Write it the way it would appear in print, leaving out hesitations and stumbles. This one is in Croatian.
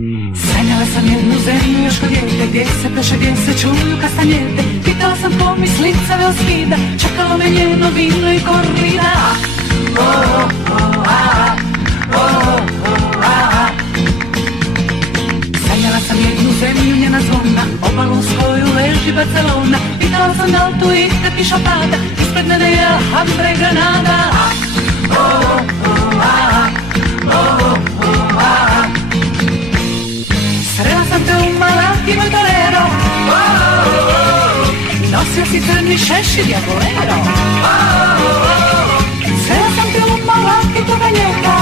Sanjala sam jednu zemlju još kod dijete, gdje se peše, gdje se čuju kastanjete. Pitala sam ko mi slicave oskida, čekalo me njeno vino i korrida. Sanjala sam jednu zemlju, njena zvona, obalu s koju leži Barcelona. Pitala sam da li tu ikad kiša pada, ispred mene je Alhambra i Granada. Srela sam te u Malaki, moj torero, nosio si crni šešir, ja bolero. Srela sam te u Malaki, toga njega,